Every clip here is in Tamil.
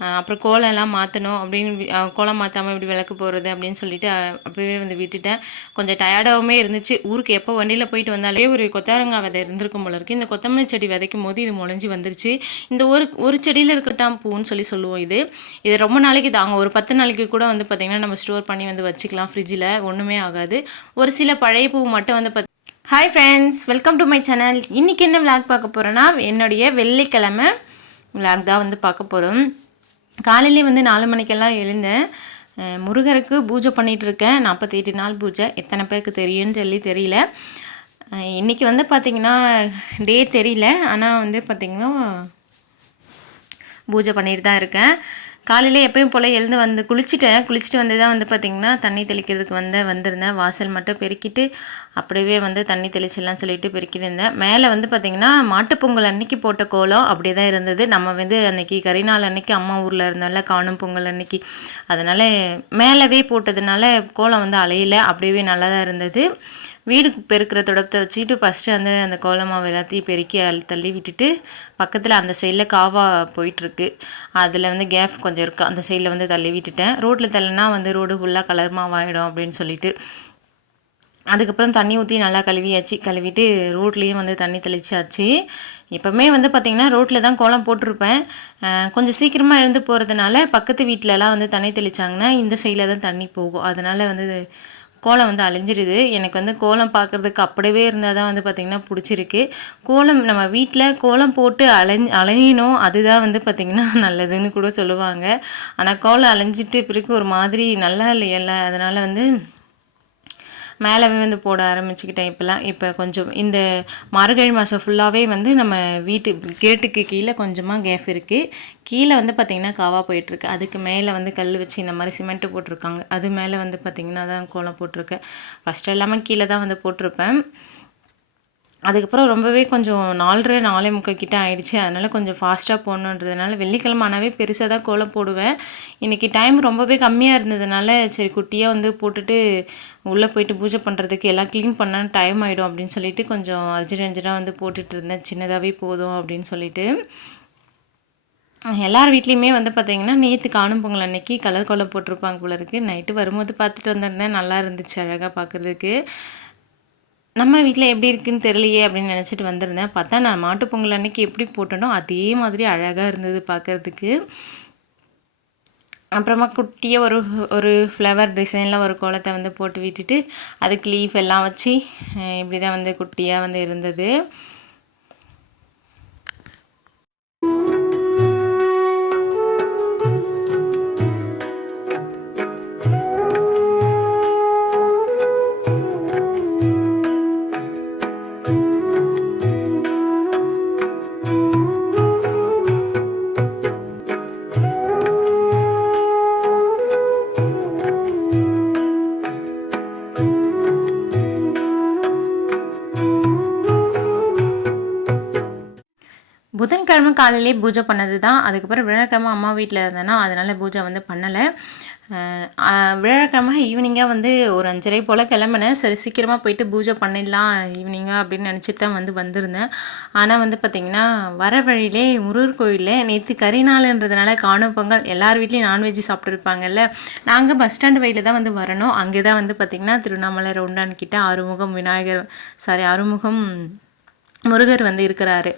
அப்புறம் கோலம் எல்லாம் மாற்றணும் அப்படின்னு கோலம் மாற்றாமல் இப்படி விளக்கு போகிறது அப்படின்னு சொல்லிட்டு அஹ் அப்போவே வந்து விட்டுட்டேன். கொஞ்சம் டயர்டாகவுமே இருந்துச்சு. ஊருக்கு எப்போ வண்டியில் போயிட்டு வந்தாலே ஒரு கொத்தாரங்காய் விதை இருந்திருக்கும் போல இருக்குது இந்த கொத்தமல்லி செடி விதைக்கும் போது இது முளைஞ்சி வந்துருச்சு. இந்த ஒரு ஒரு செடியில் இருக்கட்டாம் பூன்னு சொல்லி சொல்லுவோம் இது. இது ரொம்ப நாளைக்கு தாங்க ஒரு பத்து நாளைக்கு கூட வந்து பார்த்திங்கன்னா நம்ம ஸ்டோர் பண்ணி வந்து வச்சுக்கலாம் ஃப்ரிட்ஜில் ஒன்றுமே ஆகாது. ஒரு சில பழைய பூ மட்டும் வந்து பார்த்து hi friends welcome to my channel இன்றைக்கி என்ன விளாக் பார்க்க போகிறோன்னா என்னுடைய வெள்ளிக்கிழமை விளாக் தான் வந்து பார்க்க போகிறோம் காலையிலே வந்து நாலு மணிக்கெல்லாம் எழுந்தேன். முருகருக்கு பூஜை பண்ணிகிட்டு இருக்கேன் நாற்பத்தி எட்டு நாள் பூஜை. எத்தனை பேருக்கு தெரியும்னு சொல்லி தெரியல. இன்றைக்கி இன்னைக்கு வந்து பார்த்திங்கன்னா டே தெரியல. ஆனால் வந்து பார்த்திங்கன்னா பூஜை பண்ணிட்டு தான் இருக்கேன். காலையில் எப்பயும் போல் எழுந்து வந்து குளிச்சுட்டேன். குளிச்சுட்டு வந்து தான் வந்து பார்த்திங்கன்னா தண்ணி தெளிக்கிறதுக்கு வந்து வந்திருந்தேன். வாசல் மட்டும் பெருக்கிட்டு அப்படியே வந்து தண்ணி தெளிச்சிடலாம் சொல்லிட்டு பெருக்கிட்டு இருந்தேன் மேலே வந்து பார்த்திங்கன்னா மாட்டுப்பொங்கல் அன்னைக்கு போட்ட கோலம் அப்படியே தான் இருந்தது. நம்ம வந்து அன்னைக்கு கரிநாள் அன்னைக்கு அம்மா ஊரில் இருந்தால காணும் பொங்கல் அன்னைக்கு. அதனால் மேலவே போட்டதுனால கோலம் வந்து அலையில். அப்படியே நல்லா தான் இருந்தது. வீடு பெருக்கிற தொடப்பத்தை வச்சுட்டு ஃபஸ்ட்டு வந்து அந்த கோலமாவு எல்லாத்தையும் பெருக்கி தள்ளி விட்டுட்டு பக்கத்தில் அந்த சைடில் காவா போயிட்டுருக்கு. அதில் வந்து கேப் கொஞ்சம் இருக்குது அந்த சைடில் வந்து தள்ளி விட்டுட்டேன். ரோட்டில் தள்ளினா வந்து ரோடு ஃபுல்லாக கலர் மாவாயிடும் அப்படின்னு சொல்லிட்டு. அதுக்கப்புறம் தண்ணி ஊற்றி நல்லா கழுவியாச்சு. கழுவிட்டு ரோட்லேயும் வந்து தண்ணி தெளிச்சாச்சு. எப்போவுமே வந்து பார்த்திங்கன்னா ரோட்டில் தான் கோலம் போட்டிருப்பேன். கொஞ்சம் சீக்கிரமாக எழுந்து போகிறதுனால பக்கத்து வீட்டிலலாம் வந்து தண்ணி தெளிச்சாங்கன்னா இந்த சைடில் தான் தண்ணி போகும். அதனால் வந்து கோலம் வந்து அழிஞ்சிடுது எனக்கு வந்து கோலம் பார்க்குறதுக்கு அப்படியே இருந்தால் தான் வந்து பார்த்திங்கன்னா பிடிச்சிருக்கு. கோலம் நம்ம வீட்டில் கோலம் போட்டு அலை அலையணும் அதுதான் வந்து பார்த்திங்கன்னா நல்லதுன்னு கூட சொல்லுவாங்க. ஆனால் கோலம் அலைஞ்சிட்டு பிறகு ஒரு மாதிரி நல்லா இல்லையல்ல. அதனால் வந்து மேலவே வந்து போட ஆரம்பிச்சுக்கிட்டேன் இப்போலாம் இப்போ கொஞ்சம் இந்த மார்கழி மாதம் ஃபுல்லாகவே வந்து நம்ம வீட்டு கேட்டுக்கு கீழே கொஞ்சமாக கேஃப் இருக்குது கீழே வந்து பார்த்திங்கன்னா காவா போயிட்டுருக்கு. அதுக்கு மேலே வந்து கல் வச்சு இந்த மாதிரி சிமெண்ட்டு போட்டிருக்காங்க. அது மேலே வந்து பார்த்திங்கன்னா தான் கோலம் போட்டிருக்கேன். ஃபஸ்ட்டு எல்லாமே கீழே தான் வந்து போட்டிருப்பேன். அதுக்கப்புறம் ரொம்பவே கொஞ்சம் நாலரை நாலே முக்கால் கிட்டே ஆயிடுச்சு. அதனால் கொஞ்சம் ஃபாஸ்ட்டாக போகணுன்றதுனால வெள்ளிக்கிழமை ஆனாவே பெருசாக தான் கோலம் போடுவேன். இன்றைக்கி டைம் ரொம்பவே கம்மியாக இருந்ததுனால சரி குட்டியாக வந்து போட்டுட்டு உள்ளே போயிட்டு பூஜை பண்ணுறதுக்கு எல்லாம் க்ளீன் பண்ண டைம் ஆகிடும் அப்படின்னு சொல்லிட்டு கொஞ்சம் அர்ஜென்ட் அர்ஜென்ட்டாக வந்து போட்டுட்டு இருந்தேன். சின்னதாகவே போதும் அப்படின்னு சொல்லிட்டு. எல்லார் வீட்லேயுமே வந்து பார்த்தீங்கன்னா நேற்று காணும் பொங்கல் அன்னைக்கு கலர் கோலம் போட்டிருப்பாங்க போல இருக்குது நைட்டு வரும்போது பார்த்துட்டு வந்திருந்தேன். நல்லா இருந்துச்சு அழகாக பார்க்குறதுக்கு நம்ம வீட்டில் எப்படி இருக்குன்னு தெரியலையே அப்படின்னு நினச்சிட்டு வந்திருந்தேன். பார்த்தா நான் மாட்டுப் பொங்கல் அன்னைக்கு எப்படி போட்டனோ அதே மாதிரி அழகாக இருந்தது பார்க்கறதுக்கு. அப்புறமா குட்டியாக ஒரு ஒரு ஃப்ளவர் டிசைனில் ஒரு கோலத்தை வந்து போட்டு விட்டுட்டு அதுக்கு லீஃப் எல்லாம் வச்சு இப்படி தான் வந்து குட்டியாக வந்து இருந்தது. புதன்கிழமை காலையிலே பூஜை பண்ணது தான் அதுக்கப்புறம் வியாழக்கிழமை அம்மா வீட்டில் இருந்தேன்னா அதனால் பூஜை வந்து பண்ணலை. வியாழக்கிழமை ஈவினிங்காக வந்து ஒரு அஞ்சரை போல் கிளம்புனேன். சரி சீக்கிரமாக போயிட்டு பூஜை பண்ணிடலாம் ஈவினிங்காக அப்படின்னு நினச்சிட்டு தான் வந்து வந்திருந்தேன். ஆனால் வந்து பார்த்திங்கன்னா வர வழியிலே முருகர் கோயிலில் நேற்று கரிநாள்ன்றதுனால காணும் பொங்கல் எல்லார் வீட்லேயும் நான்வெஜ் சாப்பிட்ருப்பாங்கல்ல நாங்கள் பஸ் ஸ்டாண்டு வழியில் தான் வந்து வரணும். அங்கே தான் வந்து பார்த்திங்கன்னா திருவண்ணாமலை ரவுண்டான் கிட்ட ஆறுமுகம் விநாயகர் சாரி அறுமுகம் முருகர் வந்து இருக்கிறாரு.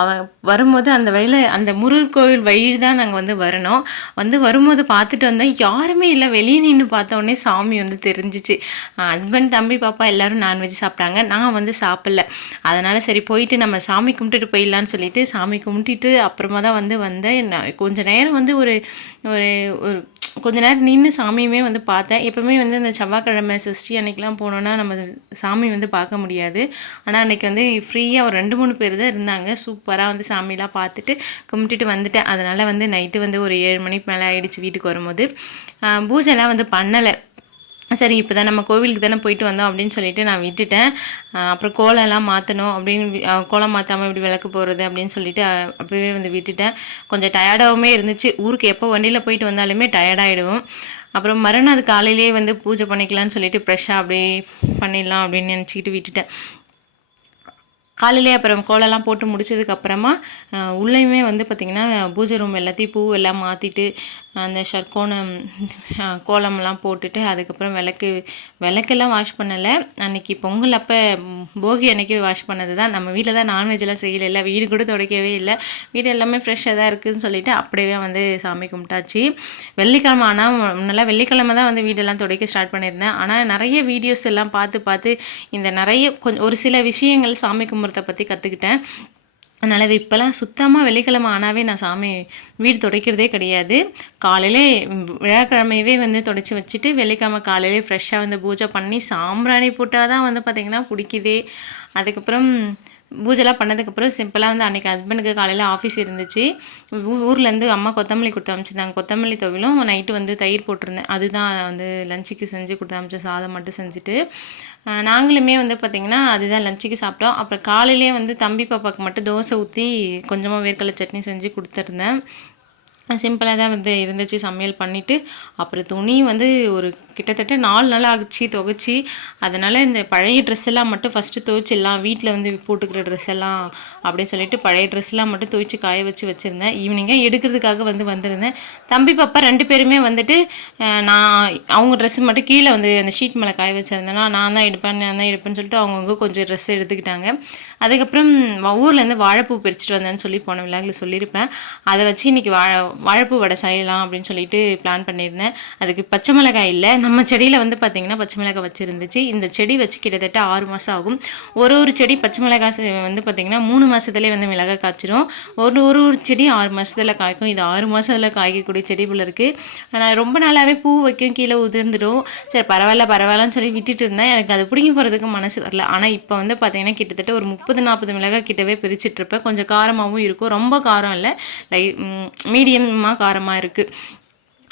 அவன் வரும்போது அந்த வழியில் அந்த முருகர் கோவில் வழி தான் நாங்கள் வந்து வரணும். வந்து வரும்போது பார்த்துட்டு வந்தோம். யாருமே இல்லை. வெளியே நின்று பார்த்தோன்னே சாமி வந்து தெரிஞ்சிச்சு. ஹஸ்பண்ட் தம்பி பாப்பா எல்லாரும் நான்வெஜ் சாப்பிட்டாங்க. நான் வந்து சாப்பிடல. அதனால் சரி போயிட்டு நம்ம சாமி கும்பிட்டுட்டு போயிடலான்னு சொல்லிட்டு சாமி கும்பிட்டுட்டு அப்புறமா தான் வந்து வந்தேன். கொஞ்சம் நேரம் வந்து ஒரு ஒரு ஒரு கொஞ்ச நேரம் நின்று சாமியுமே வந்து பார்த்தேன். எப்போவுமே வந்து இந்த செவ்வாய்க்கிழமை சஷ்டி அன்னைக்கெலாம் போனோன்னா நம்ம சாமி வந்து பார்க்க முடியாது. ஆனால் அன்னைக்கு வந்து ஃப்ரீயாக ஒரு ரெண்டு மூணு பேர் தான் இருந்தாங்க. சூப்பராக வந்து சாமிலாம் பார்த்துட்டு கும்பிட்டுட்டு வந்துட்டேன். அதனால் வந்து நைட்டு வந்து ஒரு ஏழு மணிக்கு மேலே ஆகிடுச்சு வீட்டுக்கு வரும்போது. பூஜைலாம் வந்து பண்ணலை. சரி இப்போ தான் நம்ம கோவிலுக்கு தானே போயிட்டு வந்தோம் அப்படின்னு சொல்லிட்டு நான் விட்டுட்டேன். அப்புறம் கோலம்லாம் மாற்றணும் அப்படின்னு கோலம் மாற்றாமல் இப்படி விளக்கு போகிறது அப்படின்னு சொல்லிட்டு அப்போவே வந்து விட்டுட்டேன். கொஞ்சம் டயர்டாகவுமே இருந்துச்சு. ஊருக்கு எப்போ வண்டியில் போயிட்டு வந்தாலுமே டயர்டாகிடுவோம் அப்புறம் மறுநாள் காலையிலேயே வந்து பூஜை பண்ணிக்கலாம்னு சொல்லிட்டு ஃப்ரெஷ்ஷாக அப்படியே பண்ணிடலாம் அப்படின்னு நினச்சிக்கிட்டு விட்டுட்டேன். காலையிலே அப்புறம் கோலம்லாம் போட்டு முடிச்சதுக்கப்புறமா உள்ளேயுமே வந்து பார்த்திங்கன்னா பூஜை ரூம் எல்லாத்தையும் பூ எல்லாம் மாற்றிட்டு அந்த ஷர்க்கோணம் கோலம்லாம் போட்டுட்டு அதுக்கப்புறம் விளக்கு விளக்கெல்லாம் வாஷ் பண்ணலை. அன்றைக்கி பொங்கல் அப்போ போகி அன்றைக்கி வாஷ் பண்ணது தான் நம்ம வீட்டில் தான் நான்வெஜ்லாம் செய்யலை. வீடு கூட துடைக்கவே இல்லை. வீடு எல்லாமே ஃப்ரெஷ்ஷாக தான் இருக்குதுன்னு சொல்லிட்டு அப்படியே வந்து சாமி கும்பிட்டாச்சு. வெள்ளிக்கிழமை ஆனால் முன்னெல்லாம் வெள்ளிக்கிழமை தான் வந்து வீடெல்லாம் துடைக்க ஸ்டார்ட் பண்ணியிருந்தேன். ஆனால் நிறைய வீடியோஸ் எல்லாம் பார்த்து பார்த்து இந்த நிறைய கொஞ்சம் ஒரு சில விஷயங்கள் சாமி கும்பிட்றத பற்றி கற்றுக்கிட்டேன் அதனால் இப்போல்லாம் சுத்தமாக வெள்ளிக்கிழமை ஆனாவே நான் சாமி வீடு துடைக்கிறதே கிடையாது. காலையிலே விழாக்கிழமையவே வந்து துடைச்சி வச்சுட்டு வெள்ளிக்கிழமை காலையிலே ஃப்ரெஷ்ஷாக வந்து பூஜை பண்ணி சாம்பிராணி போட்டால் தான் வந்து பார்த்திங்கன்னா பிடிக்குதே அதுக்கப்புறம் பூஜைலாம் பண்ணதுக்கப்புறம் சிம்பிளாக வந்து அன்றைக்கி ஹஸ்பண்டுக்கு காலையில் ஆஃபீஸ் இருந்துச்சு. ஊர்லேருந்து அம்மா கொத்தமல்லி கொடுத்து அமிச்சிருந்தாங்க. கொத்தமல்லி துவையிலும் நைட்டு வந்து தயிர் போட்டிருந்தேன். அதுதான் வந்து லஞ்சுக்கு செஞ்சு கொடுத்து அனுப்பிச்ச சாதம் மட்டும் செஞ்சுட்டு நாங்களுமே வந்து பார்த்திங்கன்னா அதுதான் லஞ்சுக்கு சாப்பிட்டோம். அப்புறம் காலையிலேயே வந்து தம்பி பாப்பாவுக்கு மட்டும் தோசை ஊற்றி கொஞ்சமாக வேர்க்கடலை சட்னி செஞ்சு கொடுத்துருந்தேன். சிம்பிளாக தான் வந்து இருந்துச்சு சமையல் பண்ணிவிட்டு அப்புறம் துணி வந்து ஒரு கிட்டத்தட்ட நாலு நாள் ஆகுச்சு துவைச்சி. அதனால் இந்த பழைய ட்ரெஸ் எல்லாம் மட்டும் ஃபஸ்ட்டு துவைச்சிடலாம் வீட்டில் வந்து போட்டுக்கிற ட்ரெஸ் எல்லாம் அப்படின்னு சொல்லிட்டு பழைய ட்ரெஸ்லாம் மட்டும் துவைச்சி காய வச்சு வச்சுருந்தேன். ஈவினிங்காக எடுக்கிறதுக்காக வந்து வந்திருந்தேன். தம்பி பாப்பா ரெண்டு பேருமே வந்துட்டு நான் அவங்க ட்ரெஸ்ஸு மட்டும் கீழே வந்து அந்த ஷீட் மேலே காய வச்சுருந்தேன்னா நான் தான் எடுப்பேன் நான் தான் எடுப்பேன்னு சொல்லிட்டு அவங்கவுங்க கொஞ்சம் ட்ரெஸ் எடுத்துக்கிட்டாங்க. அதுக்கப்புறம் ஊர்லேருந்து வாழைப்பூ பறிச்சிட்டு வந்தேன்னு சொல்லி போன விழாவில் சொல்லியிருப்பேன். அதை வச்சு இன்றைக்கி வாழை வாழைப்பூ வடை செய்யலாம் அப்படின்னு சொல்லிட்டு பிளான் பண்ணியிருந்தேன். அதுக்கு பச்சை மிளகாய் இல்லை. நம்ம செடியில் வந்து பார்த்திங்கன்னா பச்சை மிளகாய் வச்சுருந்துச்சு. இந்த செடி வச்சு கிட்டத்தட்ட ஆறு மாதம் ஆகும். ஒரு ஒரு செடி பச்சை மிளகாய் வந்து பார்த்திங்கன்னா மூணு மாதத்துலேயே வந்து மிளகாய் காய்ச்சிரும். ஒரு ஒரு ஒரு செடி ஆறு மாதத்தில் காய்க்கும். இது ஆறு மாதத்தில் காய்க்கக்கூடிய செடி போல் இருக்குது ஆனால் ரொம்ப நாளாகவே பூ வைக்கும் கீழே உதிர்ந்துடும். சரி பரவாயில்ல பரவாயில்லன்னு சொல்லி விட்டுட்டு இருந்தேன். எனக்கு அது பிடிங்கி போகிறதுக்கு மனசு வரல. ஆனால் இப்போ வந்து பார்த்திங்கன்னா கிட்டத்தட்ட ஒரு முப்பது நாற்பது மிளகாய் கிட்டவே பிரிச்சிட்ருப்பேன் கொஞ்சம் காரமாகவும் இருக்கும். ரொம்ப காரம் இல்லை. லை மீடியமாக காரமாக இருக்குது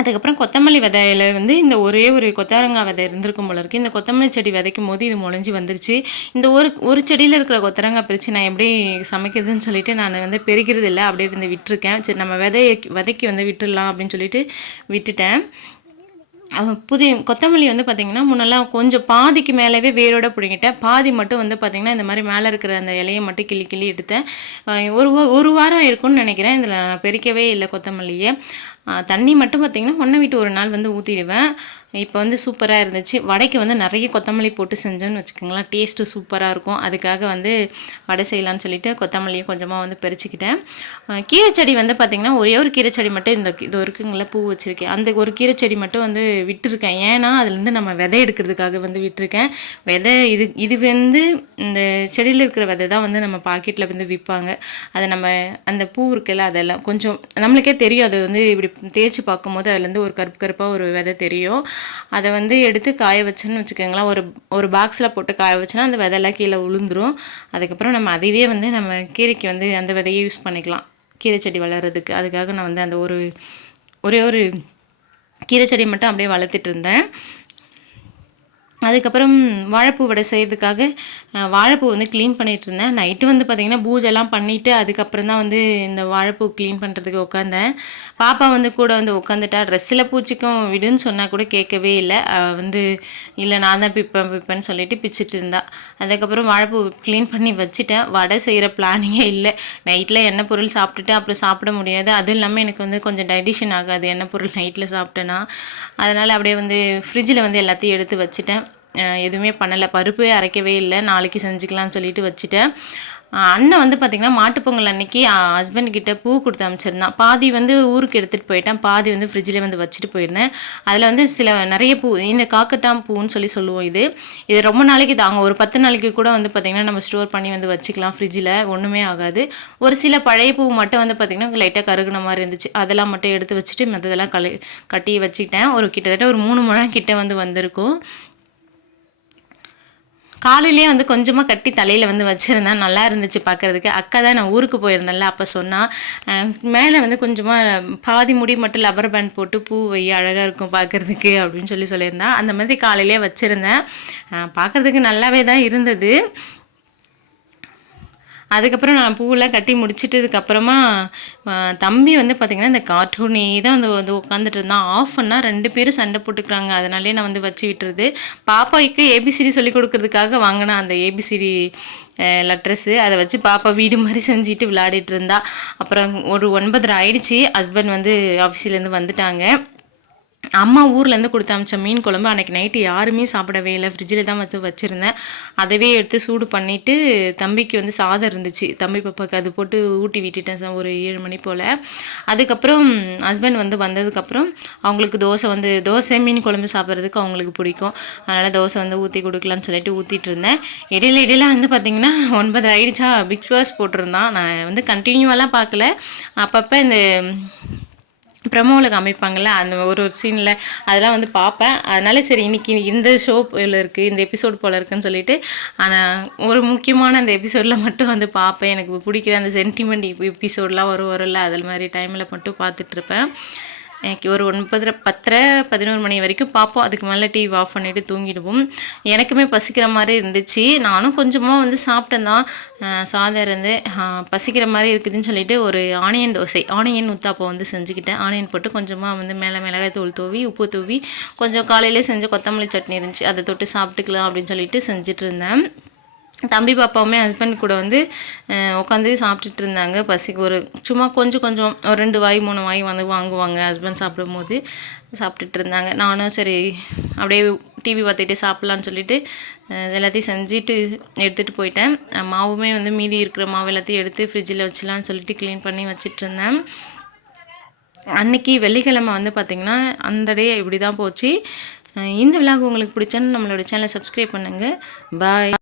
அதுக்கப்புறம் கொத்தமல்லி விதையில வந்து இந்த ஒரே ஒரு கொத்தரங்காய் விதை இருந்திருக்கும் போல இருக்குது இந்த கொத்தமல்லி செடி விதைக்கும் போது இது முளைஞ்சி வந்துருச்சு. இந்த ஒரு ஒரு செடியில் இருக்கிற கொத்தரங்காய் பிரித்து நான் எப்படி சமைக்கிறதுன்னு சொல்லிட்டு நான் வந்து பெருகிறது இல்லை அப்படியே வந்து விட்டுருக்கேன். சரி நம்ம விதையை விதைக்கு வந்து விட்டுடலாம் அப்படின்னு சொல்லிட்டு விட்டுட்டேன். புதிய கொத்தமல்லி வந்து பார்த்திங்கன்னா முன்னெல்லாம் கொஞ்சம் பாதிக்கு மேலேவே வேரோட பிடிங்கிட்டேன். பாதி மட்டும் வந்து பார்த்திங்கன்னா இந்த மாதிரி மேலே இருக்கிற அந்த இலையை மட்டும் கிள்ளி கிள்ளி எடுத்தேன். ஒரு ஒரு வாரம் இருக்கும்னு நினைக்கிறேன். இதில் நான் பெருக்கவே இல்லை கொத்தமல்லியை. தண்ணி மட்டும் பார்த்திங்கன்னா ஒன்றை விட்டு ஒரு நாள் வந்து ஊற்றிடுவேன் இப்போ வந்து சூப்பராக இருந்துச்சு. வடைக்கு வந்து நிறைய கொத்தமல்லி போட்டு செஞ்சோன்னு வச்சுக்கோங்களேன். டேஸ்ட்டு சூப்பராக இருக்கும். அதுக்காக வந்து வடை செய்யலான்னு சொல்லிட்டு கொத்தமல்லியும் கொஞ்சமாக வந்து பறிச்சுக்கிட்டேன் கீரை செடி வந்து பார்த்திங்கன்னா ஒரே ஒரு கீரை செடி மட்டும் இந்த இது இருக்குங்கள பூ வச்சுருக்கேன். அந்த ஒரு கீரை செடி மட்டும் வந்து விட்டுருக்கேன். ஏன்னா அதுலேருந்து நம்ம விதை எடுக்கிறதுக்காக வந்து விட்டுருக்கேன். விதை இது இது வந்து இந்த செடியில் இருக்கிற விதை தான் வந்து நம்ம பாக்கெட்டில் வந்து விற்பாங்க. அதை நம்ம அந்த பூ இருக்குல்ல அதெல்லாம் கொஞ்சம் நம்மளுக்கே தெரியும். அது வந்து இப்படி தேய்ச்சி பார்க்கும்போது அதுலேருந்து ஒரு கருப்பு கருப்பாக ஒரு விதை தெரியும். அதை வந்து எடுத்து காய வச்சோன்னு வச்சுக்கோங்களேன். ஒரு ஒரு பாக்ஸில் போட்டு காய வச்சோன்னா அந்த விதையெல்லாம் கீழே உளுந்துரும். அதுக்கப்புறம் நம்ம அதையே வந்து நம்ம கீரைக்கு வந்து அந்த விதையை யூஸ் பண்ணிக்கலாம். கீரை செடி வளர்கிறதுக்கு அதுக்காக நான் வந்து அந்த ஒரு ஒரே ஒரு கீரை செடி மட்டும் அப்படியே வளர்த்துட்டு இருந்தேன். அதுக்கப்புறம் வாழைப்பூ வடை செய்கிறதுக்காக வாழைப்பூ வந்து க்ளீன் பண்ணிகிட்டு இருந்தேன் நைட்டு வந்து பார்த்திங்கன்னா பூஜைலாம் பண்ணிவிட்டு அதுக்கப்புறம் தான் வந்து இந்த வாழைப்பூ க்ளீன் பண்ணுறதுக்கு உட்காந்தேன் பாப்பா வந்து கூட வந்து உட்காந்துட்டா ட்ரெஸ்ஸில் பூச்சிக்கும் விடுன்னு சொன்னால் கூட கேட்கவே இல்லை. வந்து இல்லை நான் தான் பிப்பேன் பிப்பேன்னு சொல்லிட்டு பிச்சுட்டு இருந்தா. அதுக்கப்புறம் வாழைப்பூ க்ளீன் பண்ணி வச்சுட்டேன். வடை செய்கிற பிளானிங்கே இல்லை. நைட்டில் எண்ணெய் பொருள் சாப்பிட்டுட்டு அப்புறம் சாப்பிட முடியாது. அதுவும் இல்லாமல் எனக்கு வந்து கொஞ்சம் டைடிஷன் ஆகாது. எண்ணெய் பொருள் நைட்டில் சாப்பிட்டேன்னா. அதனால் அப்படியே வந்து ஃப்ரிட்ஜில் வந்து எல்லாத்தையும் எடுத்து வச்சுட்டேன். எதுவுமே பண்ணலை. பருப்பே அரைக்கவே இல்லை. நாளைக்கு செஞ்சுக்கலாம்னு சொல்லிட்டு வச்சுட்டேன். அண்ணன் வந்து பார்த்திங்கன்னா மாட்டுப்பொங்கல் அன்னைக்கு ஹஸ்பண்ட் கிட்ட பூ கொடுத்து அமைச்சிருந்தான். பாதி வந்து ஊருக்கு எடுத்துகிட்டு போயிட்டேன். பாதி வந்து ஃப்ரிட்ஜில் வந்து வச்சுட்டு போயிருந்தேன். அதில் வந்து சில நிறைய பூ இந்த காக்கட்டாம் பூன்னு சொல்லி சொல்லுவோம் இது. இது ரொம்ப நாளைக்கு தாங்க ஒரு பத்து நாளைக்கு கூட வந்து பார்த்திங்கன்னா நம்ம ஸ்டோர் பண்ணி வந்து வச்சுக்கலாம். ஃப்ரிட்ஜில் ஒன்றுமே ஆகாது. ஒரு சில பழைய பூ மட்டும் வந்து பார்த்திங்கன்னா லைட்டாக கருகுன மாதிரி இருந்துச்சு. அதெல்லாம் மட்டும் எடுத்து வச்சுட்டு மற்றதெல்லாம் கழு கட்டி வச்சுக்கிட்டேன். ஒரு கிட்டத்தட்ட ஒரு மூணு முழம் கிட்டே வந்து வந்திருக்கும். காலையிலே வந்து கொஞ்சமாக கட்டி தலையில் வந்து வச்சுருந்தேன் நல்லா இருந்துச்சு பார்க்குறதுக்கு அக்கா தான் நான் ஊருக்கு போயிருந்தேன்ல அப்போ சொன்னால் மேலே வந்து கொஞ்சமாக பாதி முடி மட்டும் லப்பர் பேண்ட் போட்டு பூ வை அழகாக இருக்கும் பார்க்குறதுக்கு அப்படின்னு சொல்லி சொல்லியிருந்தேன் அந்த மாதிரி காலையிலே வச்சுருந்தேன். பார்க்குறதுக்கு நல்லாவே தான் இருந்தது. அதுக்கப்புறம் நான் பூவெல்லாம் கட்டி முடிச்சிட்டதுக்கப்புறமா தம்பி வந்து பார்த்திங்கன்னா இந்த கார்ட்டூனே தான் வந்து வந்து உட்காந்துட்டு இருந்தான். ஆஃப் பண்ணால் ரெண்டு பேரும் சண்டை போட்டுக்கிறாங்க. அதனாலே நான் வந்து வச்சு விட்டுறது. பாப்பாவுக்கு ஏபிசிடி சொல்லி கொடுக்கறதுக்காக வாங்கினேன் அந்த ஏபிசிடி லெட்ரஸு அதை வச்சு பாப்பா வீடு மாதிரி செஞ்சுட்டு விளையாடிட்டு இருந்தா. அப்புறம் ஒரு ஒன்பதரை ஆயிடுச்சு. ஹஸ்பண்ட் வந்து ஆஃபீஸ்லேருந்து வந்துட்டாங்க. அம்மா ஊர்லேருந்து கொடுத்து அமிச்ச மீன் குழம்பு அன்றைக்கி நைட்டு யாருமே சாப்பிடவே இல்லை. ஃப்ரிட்ஜில் தான் வந்து வச்சுருந்தேன். அதவே எடுத்து சூடு பண்ணிவிட்டு தம்பிக்கு வந்து சாதம் இருந்துச்சு. தம்பி பாப்பாவுக்கு அது போட்டு ஊட்டி விட்டுட்டேன் சார் ஒரு ஏழு மணி போல். அதுக்கப்புறம் ஹஸ்பண்ட் வந்து வந்ததுக்கப்புறம் அவங்களுக்கு தோசை வந்து தோசை மீன் குழம்பு சாப்பிட்றதுக்கு அவங்களுக்கு பிடிக்கும். அதனால் தோசை வந்து ஊற்றி கொடுக்கலான்னு சொல்லிட்டு ஊற்றிட்டு இருந்தேன். இடையில இடையில வந்து பார்த்திங்கன்னா ஒன்பது ஆயிடுச்சா பிக் பாஸ் போட்டிருந்தான். நான் வந்து கண்டினியூவெல்லாம் பார்க்கல. அப்பப்போ இந்த ப்ரமோவில் காமிப்பாங்கள்ல அந்த ஒரு ஒரு சீனில் அதெல்லாம் வந்து பார்ப்பேன். அதனால சரி இன்னைக்கு இந்த ஷோ போல இருக்குது இந்த எபிசோட் போல் இருக்குன்னு சொல்லிட்டு ஆனால் ஒரு முக்கியமான அந்த எபிசோடில் மட்டும் வந்து பார்ப்பேன். எனக்கு பிடிக்கிற அந்த சென்டிமெண்ட் எபிசோட்லாம் வரும் வரும்ல அதில் மாதிரி டைமில் மட்டும் பார்த்துட்ருப்பேன் எனக்கு ஒரு ஒன்பதரை பத்தரை பதினோரு மணி வரைக்கும் பார்ப்போம். அதுக்கு மேலே டிவி ஆஃப் பண்ணிவிட்டு தூங்கிடுவோம். எனக்குமே பசிக்கிற மாதிரி இருந்துச்சு. நானும் கொஞ்சமாக வந்து சாப்பிட்டேன் தான் சாதம் இருந்து பசிக்கிற மாதிரி இருக்குதுன்னு சொல்லிட்டு ஒரு ஆனியன் தோசை ஆனியன் உத்தாப்பம் வந்து செஞ்சுக்கிட்டேன். ஆனியன் போட்டு கொஞ்சமாக வந்து மேலே மிளகாய் தூள் தூவி உப்பு தூவி கொஞ்சம் காலையிலே செஞ்ச கொத்தமல்லி சட்னி இருந்துச்சு. அதை தொட்டு சாப்பிட்டுக்கலாம் அப்படின்னு சொல்லிட்டு செஞ்சுட்டு இருந்தேன். தம்பி பாப்பாவுமே ஹஸ்பண்ட் கூட வந்து உட்காந்து சாப்பிட்டுட்டு இருந்தாங்க. பசிக்கு ஒரு சும்மா கொஞ்சம் கொஞ்சம் ஒரு ரெண்டு வாய் மூணு வாய் வந்து வாங்குவாங்க ஹஸ்பண்ட் சாப்பிடும்போது. சாப்பிட்டுட்டு இருந்தாங்க. நானும் சரி அப்படியே டிவி பார்த்துட்டு சாப்பிட்லான்னு சொல்லிட்டு எல்லாத்தையும் செஞ்சுட்டு எடுத்துகிட்டு போயிட்டேன். மாவுமே வந்து மீதி இருக்கிற மாவு எல்லாத்தையும் எடுத்து ஃப்ரிட்ஜில் வச்சிடலான்னு சொல்லிட்டு க்ளீன் பண்ணி வச்சிட்டு இருந்தேன். அன்னைக்கு வெள்ளிக்கிழமை வந்து பார்த்திங்கன்னா அந்த டே இப்படி தான் போச்சு இந்த விழாக்கு உங்களுக்கு பிடிச்சோன்னு நம்மளோட சேனலை சப்ஸ்கிரைப் பண்ணுங்கள் பாய்